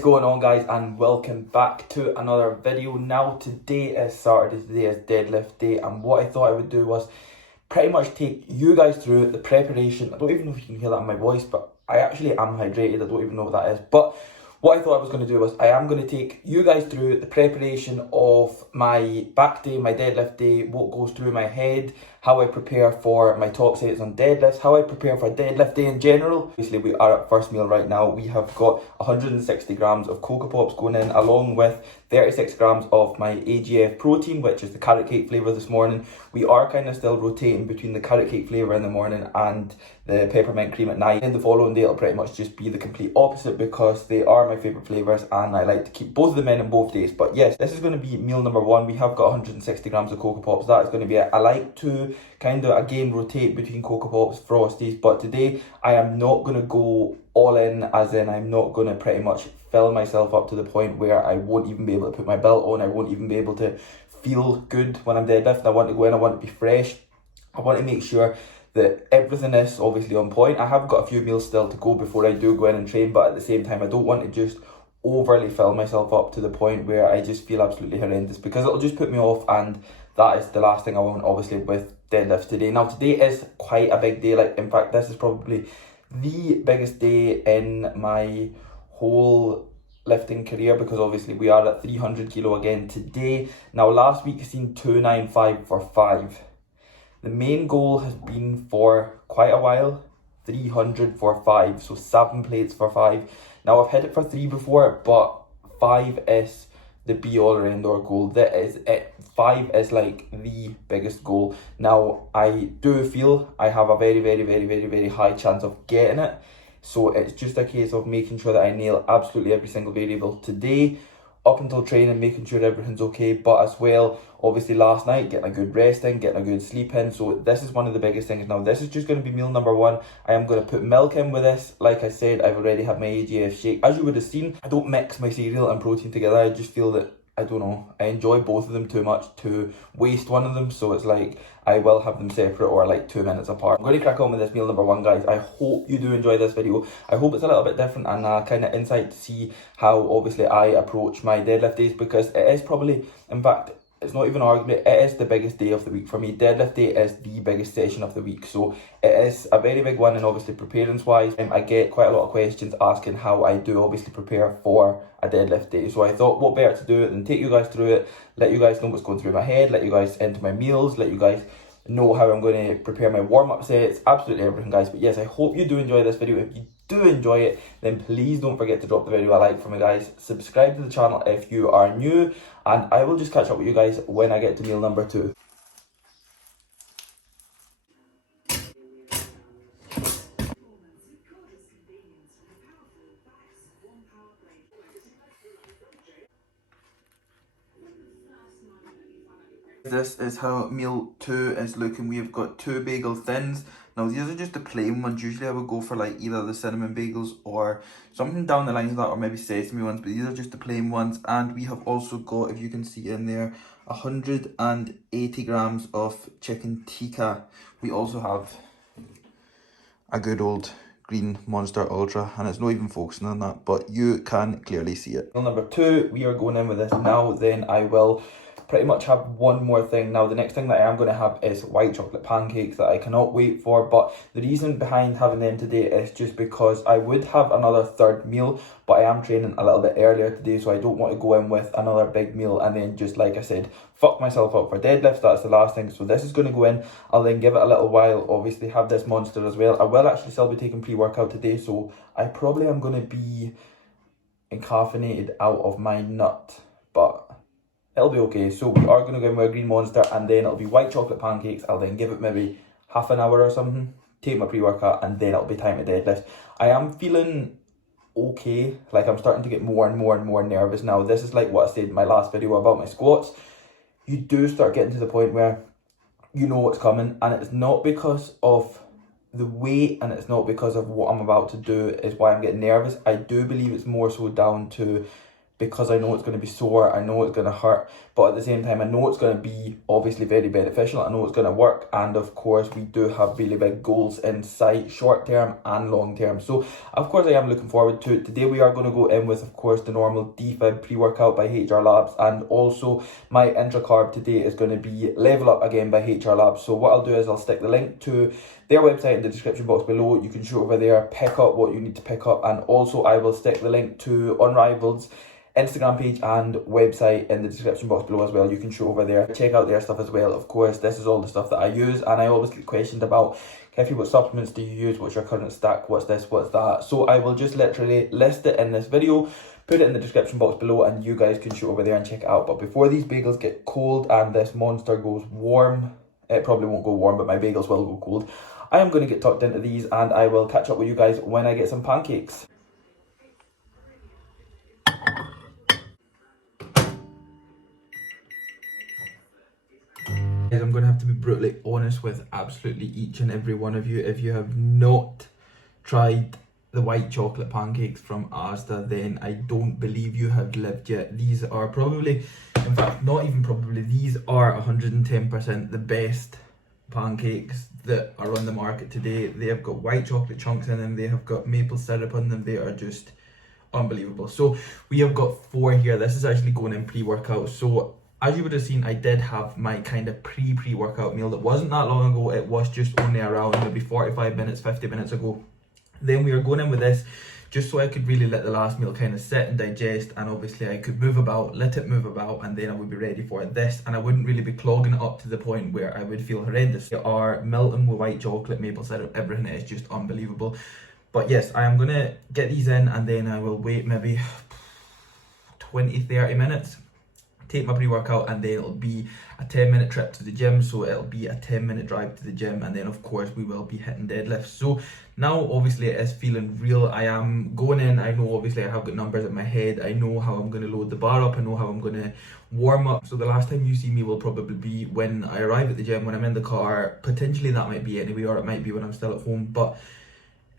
is going on, guys, and welcome back to another video. Now today is Saturday, today is deadlift day, and what I thought I would do was pretty much take you guys through the preparation. I don't even know if you can hear that in my voice, but I actually am hydrated. I don't even know what that is, but what I thought I was going to do was I am going to take you guys through the preparation of my back day, my deadlift day, what goes through my head, how I prepare for my top sets on deadlifts, how I prepare for deadlift day in general. Obviously, we are at first meal right now. We have got 160 grams of Cocoa Pops going in, along with 36 grams of my AGF protein, which is the carrot cake flavour this morning. We are kind of still rotating between the carrot cake flavour in the morning and the peppermint cream at night. In the following day, it'll pretty much just be the complete opposite because they are my favourite flavours and I like to keep both of them in both days. But yes, this is going to be meal number one. We have got 160 grams of Cocoa Pops. That is going to be it. I like to kind of again rotate between Cocoa Pops, Frosties, but today I am not going to go all in, as in I'm not going to pretty much fill myself up to the point where I won't even be able to put my belt on. I won't even be able to feel good when I'm deadlifting. I want to go in, I want to be fresh. I want to make sure that everything is obviously on point. I have got a few meals still to go before I do go in and train, but at the same time I don't want to just overly fill myself up to the point where I just feel absolutely horrendous, because it'll just put me off, and that is the last thing I want obviously with deadlifts today. Now today is quite a big day. Like, in fact, this is probably the biggest day in my whole lifting career, because obviously we are at 300 kilo again today. Now last week I seen 295 for 5. The main goal has been for quite a while 300 for 5, so 7 plates for 5. Now I've hit it for 3 before, but 5 is the be all or end all goal. That is it. 5 is like the biggest goal. Now I do feel I have a very high chance of getting it, so it's just a case of making sure that I nail absolutely every single variable today up until training, making sure everything's okay, but as well obviously last night getting a good rest in, getting a good sleep in. So this is one of the biggest things. Now this is just going to be meal number one. I am going to put milk in with this. Like I said, I've already had my AGF shake. As you would have seen, I don't mix my cereal and protein together. I just feel that, I don't know, I enjoy both of them too much to waste one of them, so it's like I will have them separate or like 2 minutes apart. I'm going to crack on with this meal number one, guys. I hope you do enjoy this video. I hope it's a little bit different and a kind of insight to see how obviously I approach my deadlift days, because it is probably, in fact, it's not even an argument, it is the biggest day of the week for me. Deadlift day is the biggest session of the week, so it is a very big one. And obviously preparing wise, I get quite a lot of questions asking how I do obviously prepare for a deadlift day. So I thought what better to do it than take you guys through it, let you guys know what's going through my head, let you guys into my meals, let you guys know how I'm going to prepare my warm-up sets, absolutely everything, guys. But yes, I hope you do enjoy this video. If you do enjoy it, then please don't forget to drop the video a like for me, guys. Subscribe to the channel if you are new, and I will just catch up with you guys when I get to meal number 2. This is how meal 2 is looking. We have got 2 bagel thins. Now these are just the plain ones. Usually I would go for like either the cinnamon bagels or something down the lines of that, or maybe sesame ones, but these are just the plain ones. And we have also got, if you can see in there, 180 grams of chicken tikka. We also have a good old green Monster Ultra, and it's not even focusing on that, but you can clearly see it. Meal number 2, we are going in with this now. Then I will pretty much have one more thing. Now the next thing that I am going to have is white chocolate pancakes that I cannot wait for, but the reason behind having them today is just because I would have another third meal, but I am training a little bit earlier today, so I don't want to go in with another big meal and then just, like I said, fuck myself up for deadlifts. That's the last thing. So this is going to go in. I'll then give it a little while, obviously have this monster as well. I will actually still be taking pre-workout today, so I probably am going to be caffeinated out of my nut, but it'll be okay. So we are going to go in with a green monster, and then it'll be white chocolate pancakes. I'll then give it maybe half an hour or something, take my pre-workout, and then it'll be time to deadlift. I am feeling okay. Like, I'm starting to get more and more nervous now. This is like what I said in my last video about my squats. You do start getting to the point where you know what's coming, and it's not because of the weight and it's not because of what I'm about to do is why I'm getting nervous. I do believe it's more so down to because I know it's going to be sore, I know it's going to hurt, but at the same time I know it's going to be obviously very beneficial, I know it's going to work, and of course we do have really big goals in sight, short term and long term. So of course I am looking forward to it. Today we are going to go in with, of course, the normal DFib pre-workout by HR Labs, and also my intra-carb today is going to be Level Up again by HR Labs. So what I'll do is I'll stick the link to their website in the description box below. You can shoot over there, pick up what you need to pick up, and also I will stick the link to Unrival's Instagram page and website in the description box below as well. You can shoot over there, check out their stuff as well. Of course, this is all the stuff that I use, and I always get questioned about, Keffy, what supplements do you use? What's your current stack? What's this? What's that? So I will just literally list it in this video, put it in the description box below, and you guys can shoot over there and check it out. But before these bagels get cold and this monster goes warm, it probably won't go warm, but my bagels will go cold, I am going to get tucked into these, and I will catch up with you guys when I get some pancakes. I'm going to have to be brutally honest with absolutely each and every one of you. If you have not tried the white chocolate pancakes from Asda, then I don't believe you have lived yet. These are probably, in fact not even probably, these are 110% the best pancakes that are on the market today. They have got white chocolate chunks in them, they have got maple syrup on them, they are just unbelievable. So we have got 4 here. This is actually going in pre-workout. So as you would have seen, I did have my kind of pre-workout meal that wasn't that long ago. It was just only around maybe 45 minutes, 50 minutes ago. Then we are going in with this just so I could really let the last meal kind of sit and digest, and obviously I could move about, let it move about, and then I would be ready for this, and I wouldn't really be clogging it up to the point where I would feel horrendous. They are melting with white chocolate, maple syrup, everything is just unbelievable. But yes, I am going to get these in, and then I will wait maybe 20-30 minutes, take my pre-workout, and then it'll be a 10-minute trip to the gym. So it'll be a 10-minute drive to the gym, and then of course we will be hitting deadlifts. So now obviously it is feeling real. I am going in, I know obviously I have got numbers in my head, I know how I'm going to load the bar up, I know how I'm going to warm up. So the last time you see me will probably be when I arrive at the gym, when I'm in the car. Potentially that might be anyway, or it might be when I'm still at home. But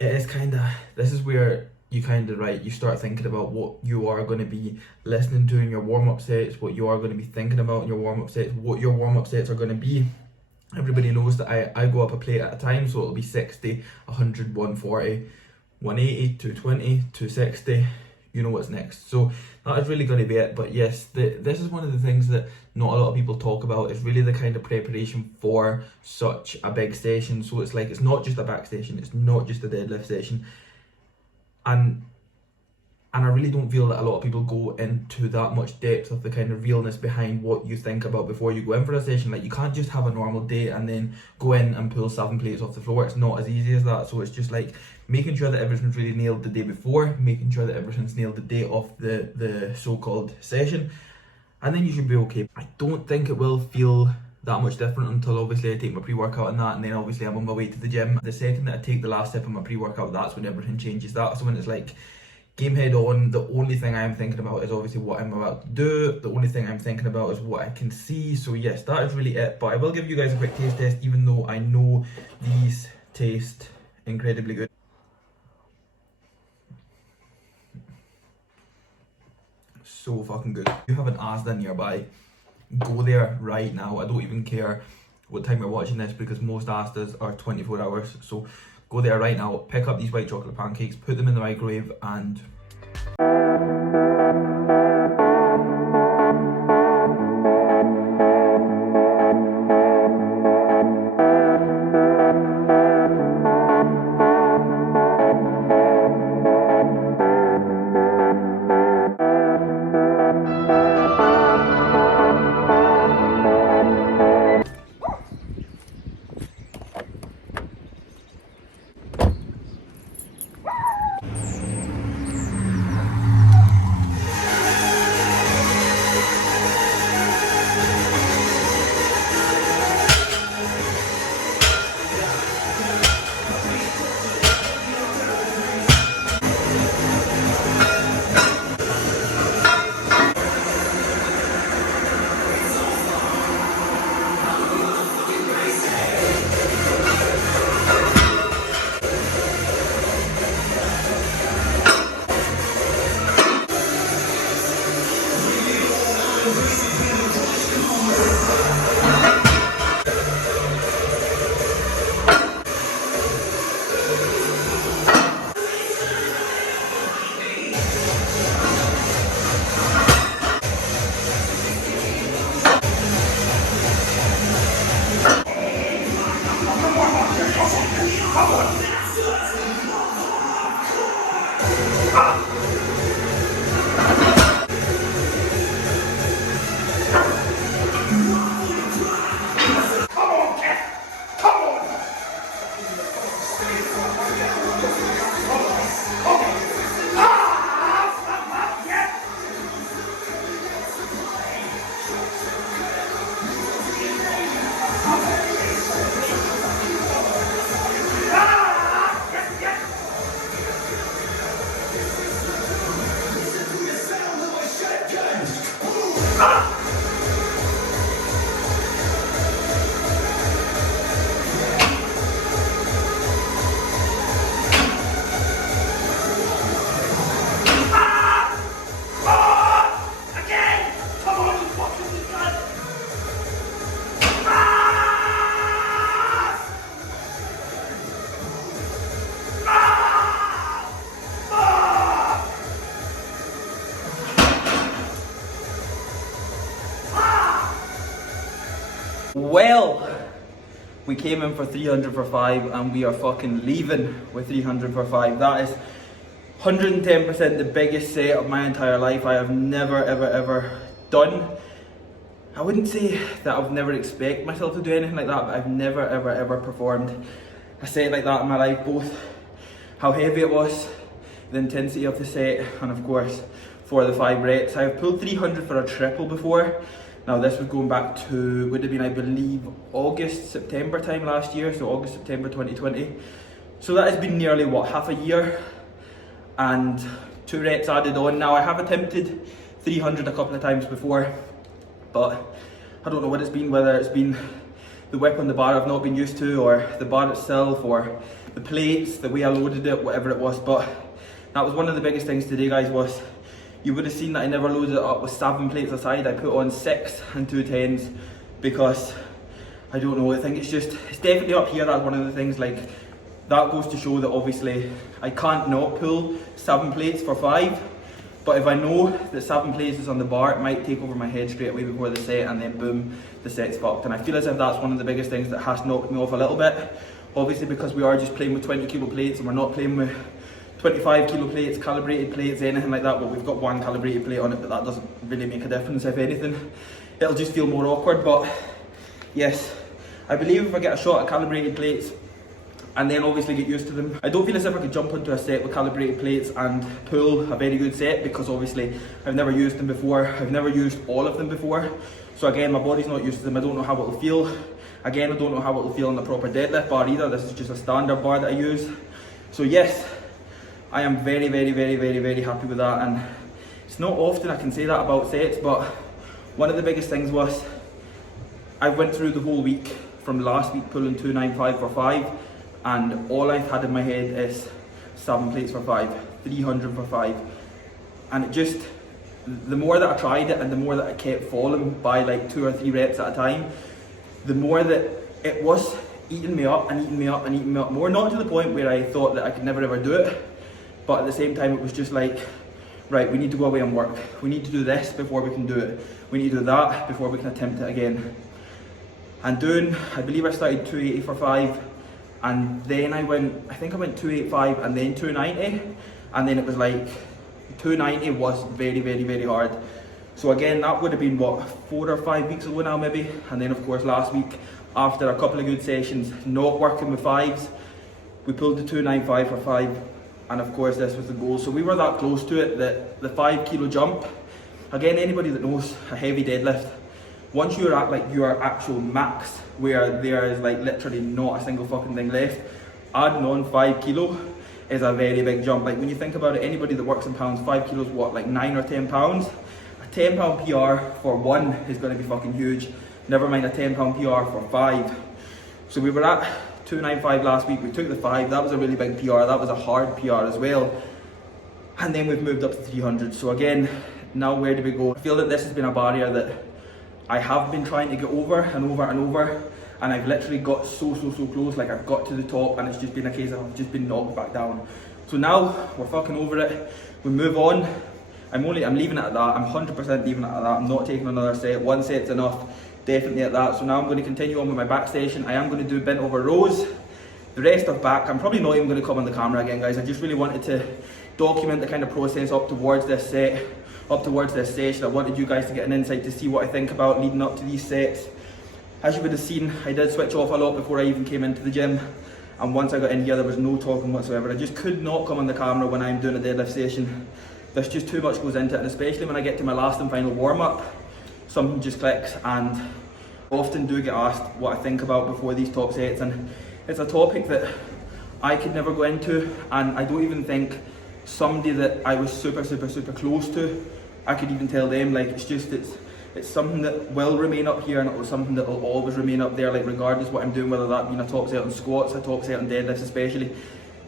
it is kind of, this is where you kind of, right, you start thinking about what you are going to be listening to in your warm-up sets, what you are going to be thinking about in your warm-up sets, what your warm-up sets are going to be. Everybody knows that I go up a plate at a time, so it'll be 60, 100, 140, 180, 220, 260, you know what's next. So that is really going to be it. But yes, this is one of the things that not a lot of people talk about. It's really the kind of preparation for such a big session. So it's like, it's not just a back session, it's not just a deadlift session. And I really don't feel that a lot of people go into that much depth of the kind of realness behind what you think about before you go in for a session. Like, you can't just have a normal day and then go in and pull 7 plates off the floor. It's not as easy as that. So it's just like making sure that everything's really nailed the day before, making sure that everything's nailed the day of the so-called session, and then you should be okay. I don't think it will feel that much different until obviously I take my pre-workout and that, and then obviously I'm on my way to the gym. The second that I take the last sip of my pre-workout, that's when everything changes. That's when it's like game head on. The only thing I'm thinking about is obviously what I'm about to do. The only thing I'm thinking about is what I can see. So yes, that is really it. But I will give you guys a quick taste test, even though I know these taste incredibly good. So fucking good. If you have an Asda nearby, go there right now. I don't even care what time you're watching this, because most Asdas are 24 hours. So go there right now, pick up these white chocolate pancakes, put them in the microwave, and Well, we came in for 300 for 5 and we are fucking leaving with 300 for 5. That is 110% the biggest set of my entire life. I have never ever done. I wouldn't say that I would never expect myself to do anything like that, but I've never ever performed a set like that in my life. Both how heavy it was, the intensity of the set, and of course for the 5 reps. I've pulled 300 for a triple before. Now this was going back to, would have been, I believe, August, September time last year, so August, September 2020. So that has been nearly, what, half a year, and 2 reps added on. Now I have attempted 300 a couple of times before, but I don't know what it's been, whether it's been the whip on the bar I've not been used to, or the bar itself, or the plates, the way I loaded it, whatever it was. But that was one of the biggest things today, guys, was you would have seen that I never loaded it up with 7 plates aside. I put on 6 and 2 10s because I don't know, I think it's definitely up here. That's one of the things, like, that goes to show that obviously I can't not pull 7 plates for 5. But if I know that 7 plates is on the bar, it might take over my head straight away before the set, and then boom, the set's fucked. And I feel as if that's one of the biggest things that has knocked me off a little bit. Obviously because we are just playing with 20 kilo plates and we're not playing with 25 kilo plates, calibrated plates, anything like that. But we've got 1 calibrated plate on it, but that doesn't really make a difference. If anything, it'll just feel more awkward. But yes, I believe if I get a shot at calibrated plates and then obviously get used to them, I don't feel as if I could jump onto a set with calibrated plates and pull a very good set, because obviously I've never used them before. I've never used all of them before. So again, my body's not used to them. I don't know how it'll feel. Again, I don't know how it'll feel on the proper deadlift bar either. This is just a standard bar that I use. So yes, I am very happy with that, and it's not often I can say that about sets, but one of the biggest things was I went through the whole week from last week pulling 295 for 5, and all I've had in my head is 7 plates for 5, 300 for 5, and it just, the more that I tried it and the more that I kept falling by like 2 or 3 reps at a time, the more that it was eating me up and eating me up and eating me up more, not to the point where I thought that I could never ever do it. But at the same time, it was just like, right, we need to go away and work. We need to do this before we can do it. We need to do that before we can attempt it again. And I believe I started 280 for 5, and then I think I went 285 and then 290. And then it was like, 290 was very hard. So again, that would have been, what, 4 or 5 weeks ago now maybe. And then of course last week, after a couple of good sessions, not working with 5s, we pulled the 295 for 5. And of course this was the goal. So we were that close to it that the 5 kilo jump, again, anybody that knows a heavy deadlift, once you're at like your actual max, where there is like literally not a single fucking thing left, adding on 5 kilo is a very big jump. Like when you think about it, anybody that works in pounds, 5 kilos, what, like 9 or 10 pounds? A 10 pound PR for 1 is going to be fucking huge. Never mind a 10 pound PR for 5. So we were at 295 last week, we took the 5, that was a really big PR, that was a hard PR as well. And then we've moved up to 300. So again, now where do we go? I feel that this has been a barrier that I have been trying to get over and over and over, and I've literally got so close, like I've got to the top, and it's just been a case of I've just been knocked back down. So now we're fucking over it, we move on. I'm leaving it at that, I'm 100% leaving it at that, I'm not taking another set, 1 set's enough. Definitely at that. So now I'm going to continue on with my back station. I am going to do bent over rows. The rest of back, I'm probably not even going to come on the camera again, guys. I just really wanted to document the kind of process up towards this set, up towards this session. I wanted you guys to get an insight to see what I think about leading up to these sets. As you would have seen, I did switch off a lot before I even came into the gym. And once I got in here, there was no talking whatsoever. I just could not come on the camera when I'm doing a deadlift session. There's just too much goes into it, and especially when I get to my last and final warm-up, something just clicks. And I often do get asked what I think about before these top sets, and it's a topic that I could never go into, and I don't even think somebody that I was super close to, I could even tell them. Like, it's something that will remain up here, and it was something that will always remain up there, like regardless what I'm doing, whether that being a top set on squats, a top set on deadlifts especially.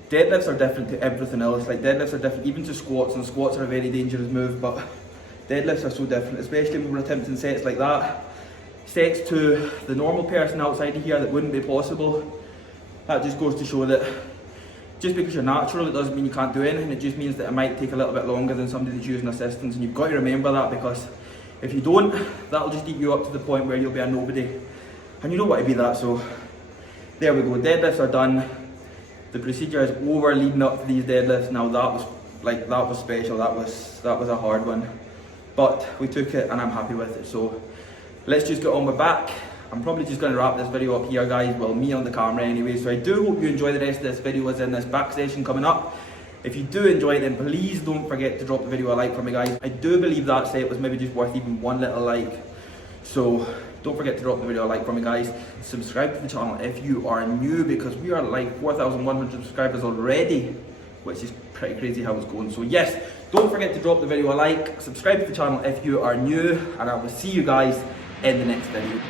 Deadlifts are different to everything else. Like, deadlifts are different even to squats, and squats are a very dangerous move, but deadlifts are so different, especially when we're attempting sets like that. Sets to the normal person outside of here that wouldn't be possible. That just goes to show that just because you're natural, it doesn't mean you can't do anything. It just means that it might take a little bit longer than somebody that's using assistance, and you've got to remember that, because if you don't, that'll just eat you up to the point where you'll be a nobody. and you don't want to be that. So there we go, deadlifts are done. The procedure is over leading up to these deadlifts. Now that was special, that was a hard one, but we took it and I'm happy with it. So let's just get on with back. I'm probably just going to wrap this video up here, guys. Well, me on the camera anyway. So I do hope you enjoy the rest of this video as in this back session coming up. If you do enjoy it, then please don't forget to drop the video a like for me, guys. I do believe that set was maybe just worth even one little like. So don't forget to drop the video a like for me, guys. Subscribe to the channel if you are new, because we are like 4,100 subscribers already, which is pretty crazy how it's going. So yes, don't forget to drop the video a like, subscribe to the channel if you are new, and I will see you guys in the next video.